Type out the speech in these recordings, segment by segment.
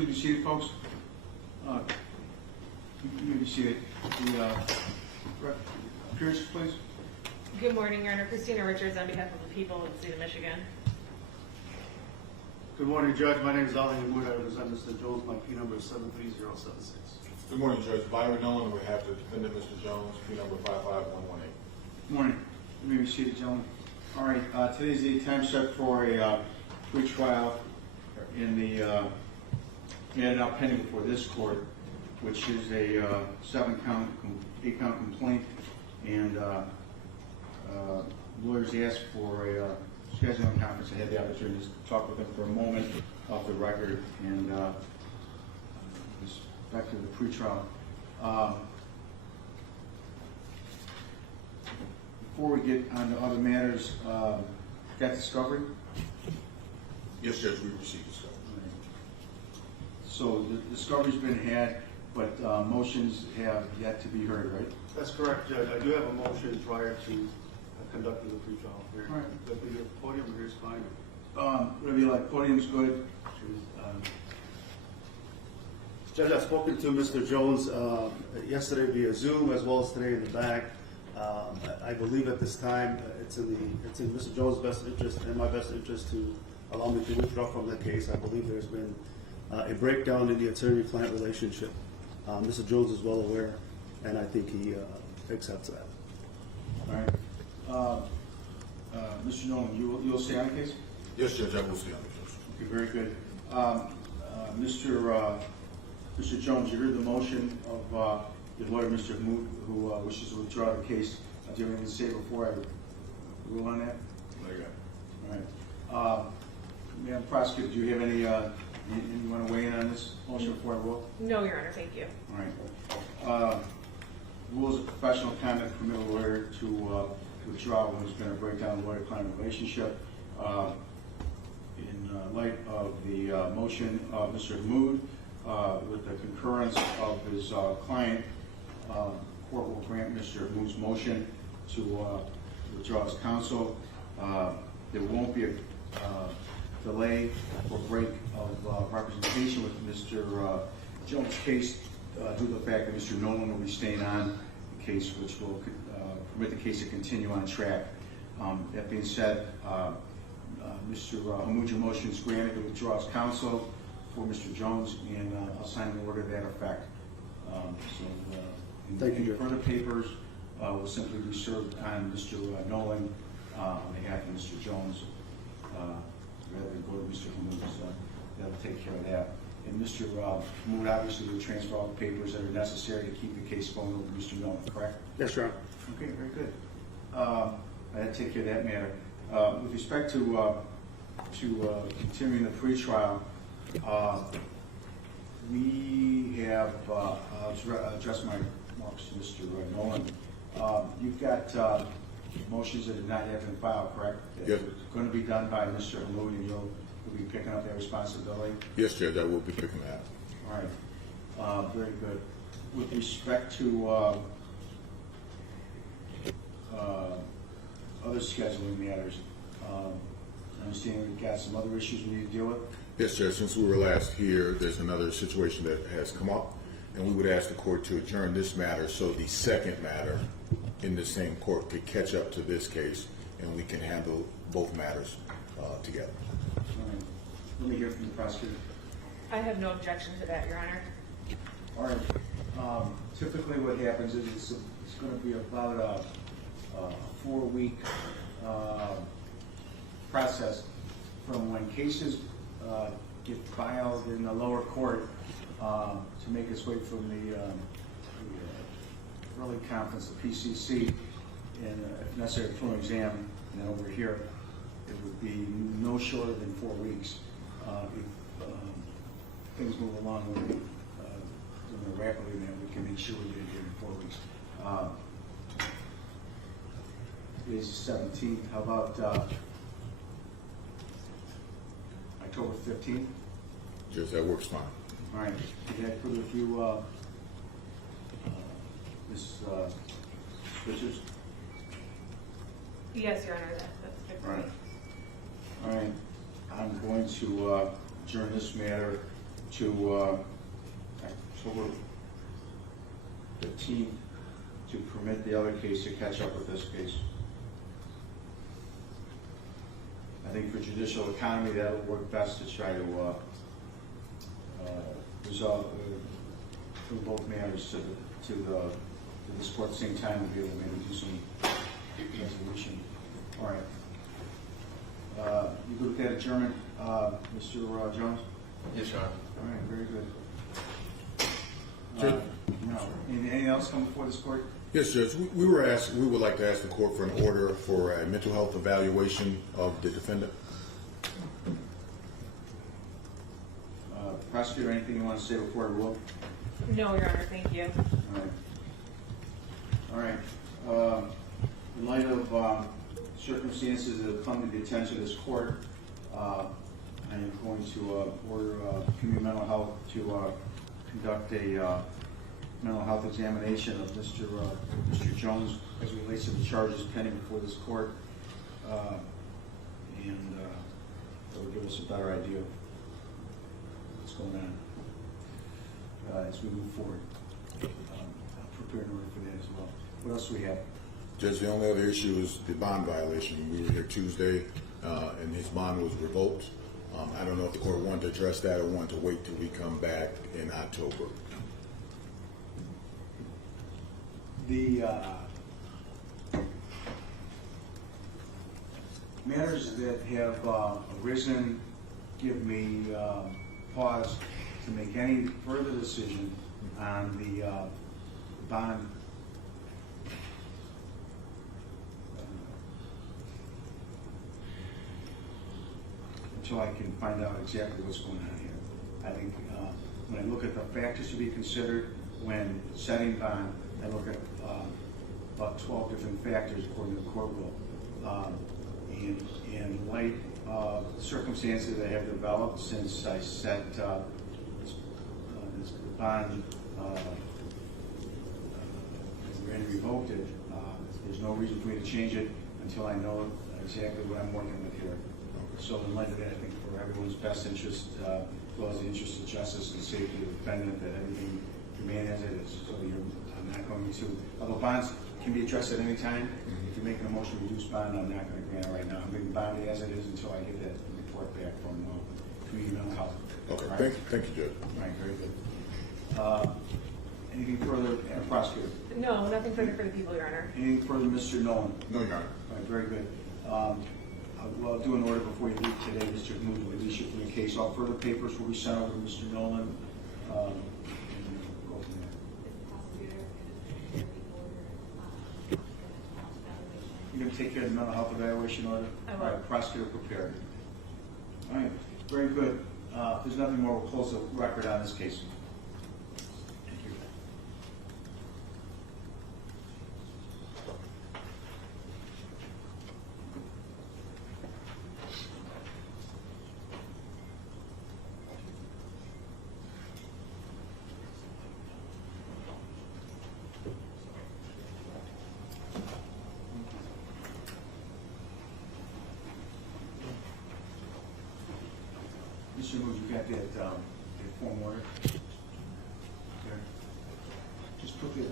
Please be seated, folks. You may be seated. The appearance, please. Good morning, Your Honor. Christina Richards on behalf of the people of the state of Michigan. Good morning, Judge. My name is Ali Hamoud. I represent Mr. Jones. My P number is 73076. Good morning, Judge. Byron Nolan on behalf of the defendant, Mr. Jones, P number 55118. Good morning. You may be seated, gentlemen. All right. Today's the time set for a pretrial in the now pending before this court, which is a 8-count complaint, and lawyers asked for a scheduling conference. I had the opportunity to talk with them for a moment off the record and back to the pretrial. Before we get on to other matters, got discovery? Yes, Judge, we received discovery. So the discovery's been had, but motions have yet to be heard, right? That's correct, Judge. I do have a motion prior to conducting the pretrial hearing. All right. The podium here is fine. Whatever you like. Podium's good. Judge, I've spoken to Mr. Jones yesterday via Zoom as well as today in the back. I believe at this time it's in Mr. Jones' best interest and my best interest to allow me to withdraw from the case. I believe there's been a breakdown in the attorney-client relationship. Mr. Jones is well aware, and I think he accepts that. All right. Mr. Nolan, you'll stay on the case? Yes, Judge, I will stay on the case. Okay, very good. Mr. Jones, you heard the motion of your lawyer, Mr. Hamoud, who wishes to withdraw the case. Do you have anything to say before I rule on that? There you go. All right. Madam Prosecutor, do you have any you want to weigh in on this motion before I rule? No, Your Honor. Thank you. All right. Rules of professional conduct permit a lawyer to withdraw when there's been a breakdown of lawyer-client relationship. In light of the motion of Mr. Hamoud, with the concurrence of his client, court will grant Mr. Hamoud's motion to withdraw his counsel. There won't be a delay or break of representation with Mr. Jones' case due to the fact that Mr. Nolan will be staying on the case, which will permit the case to continue on track. That being said, Mr. Hamoud, your motion is granted to withdraw his counsel for Mr. Jones, and I'll sign an order to that effect. Thank you, Judge. Further papers will simply be served on Mr. Nolan on behalf of Mr. Jones, rather than go to Mr. Hamoud. So that'll take care of that. And Mr. Hamoud obviously will transfer all the papers that are necessary to keep the case going over to Mr. Nolan, correct? Yes, Your Honor. Okay, very good. I'll take care of that matter. With respect to continuing the pretrial, we have, I'll address my remarks to Mr. Nolan. You've got motions that have not yet been filed, correct? Yes. It's going to be done by Mr. Hamoud, and you'll be picking up that responsibility? Yes, Judge, I will be picking that. All right. Very good. With respect to other scheduling matters, I understand we've got some other issues we need to deal with. Yes, Judge, since we were last here, there's another situation that has come up, and we would ask the court to adjourn this matter so the second matter in the same court could catch up to this case, and we can handle both matters together. All right. Let me hear from the prosecutor. I have no objection to that, Your Honor. All right. Typically what happens is it's going to be about a 4-week process from when cases get filed in the lower court to make its way from the early conference, the PCC, and if necessary, through an exam, and then over here, it would be no shorter than 4 weeks. If things move along doing it rapidly, then we can make sure we get it here in 4 weeks. Today's the 17th. How about October 15th? Judge, that works fine. All right. Did that put a few, Ms. Richards? Yes, Your Honor. That's good for me. All right. I'm going to adjourn this matter to October 15th to permit the other case to catch up with this case. I think for judicial economy, that would work best to try to resolve both matters to this court at the same time. We'll be able to maybe do some resolution. All right. You good with that adjournment, Mr. Jones? Yes, Your Honor. All right, very good. Now, anything else come before this court? Yes, Judge. We would like to ask the court for an order for a mental health evaluation of the defendant. Prosecutor, anything you want to say before I rule? No, Your Honor, thank you. All right. In light of circumstances that have come to the attention of this court, I am going to order Community Mental Health to conduct a mental health examination of Mr. Jones as it relates to the charges pending before this court, and that will give us a better idea of what's going on as we move forward. I'll prepare an order for that as well. What else do we have? Judge, the only other issue is the bond violation. We were here Tuesday, and his bond was revoked. I don't know if the court wanted to address that or wanted to wait till we come back in October. The matters that have arisen give me pause to make any further decision on the bond until I can find out exactly what's going on here. I think when I look at the factors to be considered when setting bond, I look at about 12 different factors according to the court rule. And in light of circumstances that have developed since I set this bond and revoked it, there's no reason for me to change it until I know exactly what I'm working with here. So in light of that, I think for everyone's best interest, as well as the interest of justice and safety of the defendant, that everything remain as it is. So I'm not going to, although bonds can be addressed at any time, if you're making a motion to reduce bond, I'm not going to grant it right now. I'm leaving bond as it is until I get that report back from Community Mental Health. Okay, Right. thank you, Judge. All right, very good. Anything further, prosecutor? No, nothing further for the people, Your Honor. Anything further, Mr. Nolan? No, Your Honor. All right, very good. I'll do an order before you leave today, Mr. Moody, to release you from the case. All further papers will be sent over to Mr. Nolan. And go from there. You're going to take care of the mental health evaluation order? I will. All right, prosecutor prepared. All right, very good. If there's nothing more, we'll close the record on this case. Thank you. Mr. Moody, you got that form order? There. Just put it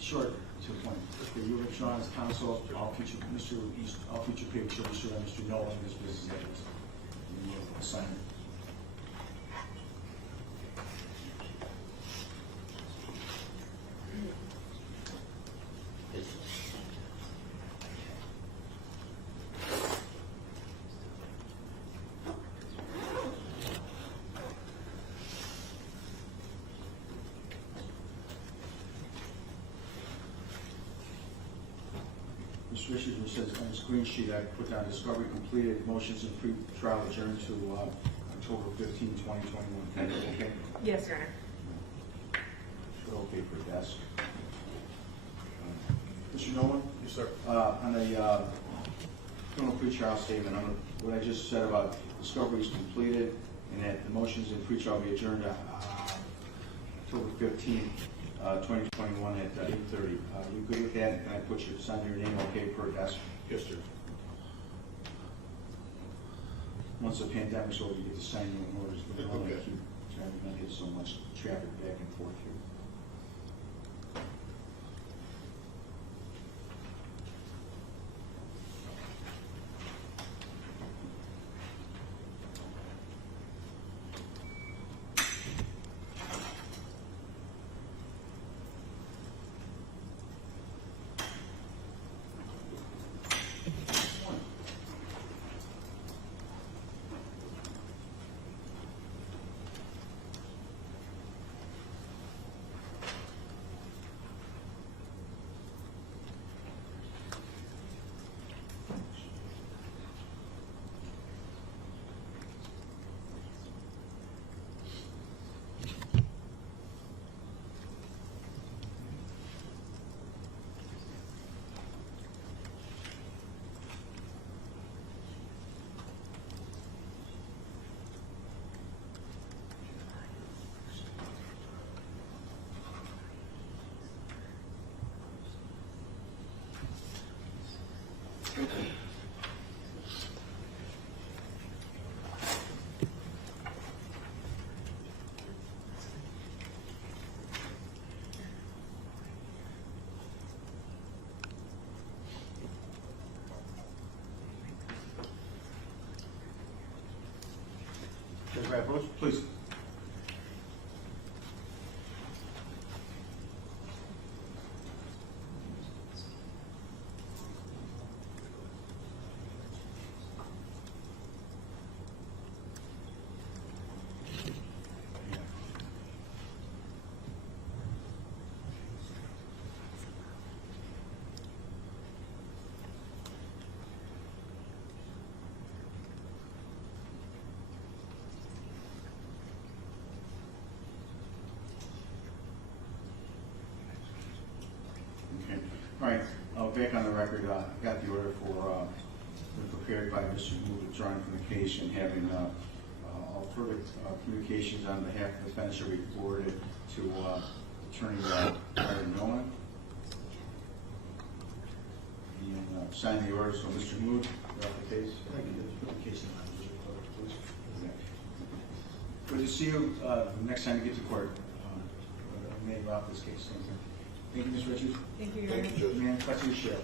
short to the point. You have Sean as counsel, all future papers shall be sure that Mr. Nolan is business ethics. And you'll assign it. Mr. Richards, which says on the screen sheet, I put down discovery completed, motions and pre-trial adjourned to October 15, 2021. Okay? Yes, Your Honor. Should all be for desk. Mr. Nolan? Yes, sir. On the criminal pre-trial statement, on what I just said about discovery is completed and that the motions and pre-trial be adjourned to October 15, 2021 at 8:30. You good with that? Can I put sign your name okay per desk? Yes, sir. once the pandemic's over, you get to sign your own orders, but I don't want to Okay. keep trying to not get so much traffic back and forth here. Judge, may I approach? Please. Okay. All right, back on the record, I got the order for, prepared by Mr. Mood, withdrawing from the case and having all further communications on behalf of the defense are reported to Attorney Byron Nolan. And sign the order, so Mr. Mood, you have the case? Thank you. Put the case in line, Mr. Clerk, please. Good to see you next time you get to court. May drop this case. Thank you. Thank you, Ms. Richards. Thank you, Your Thank Honor. you, Judge. Man, question, Sheriff.